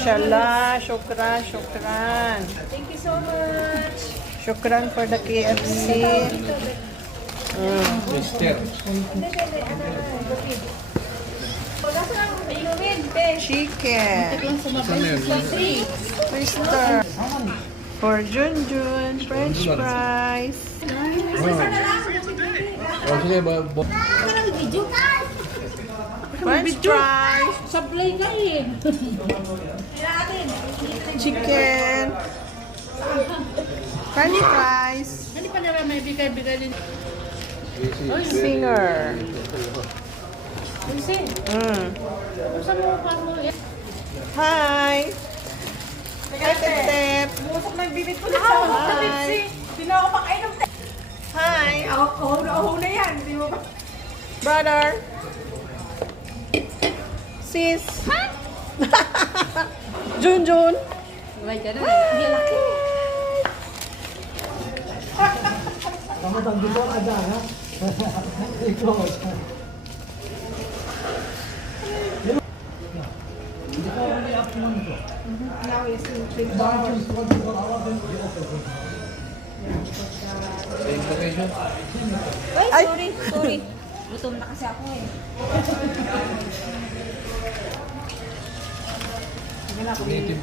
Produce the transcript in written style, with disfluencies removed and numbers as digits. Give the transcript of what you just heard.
Mashallah. Shukran, shukran. Thank you so much. Shukran for the KFC. Mister. Chicken. Mister. For Junjun. French fries. Oh, sige ba? French fries. Sablay ka eh. Chicken. French fries. Hindi pa naman may bigay-bigay din. Singer. Kasi, saan mo pa mo? Hi. Hi, Tep. Busok na yung bibig ko na sa Hi. Hindi na ako makainom. Hi. Ako na yan. Hindi mo ba? Brother. Sis. Junjun. Sabay ka na. Hindi laki. Ay. Sorry. Gutom na kasi ako eh. Native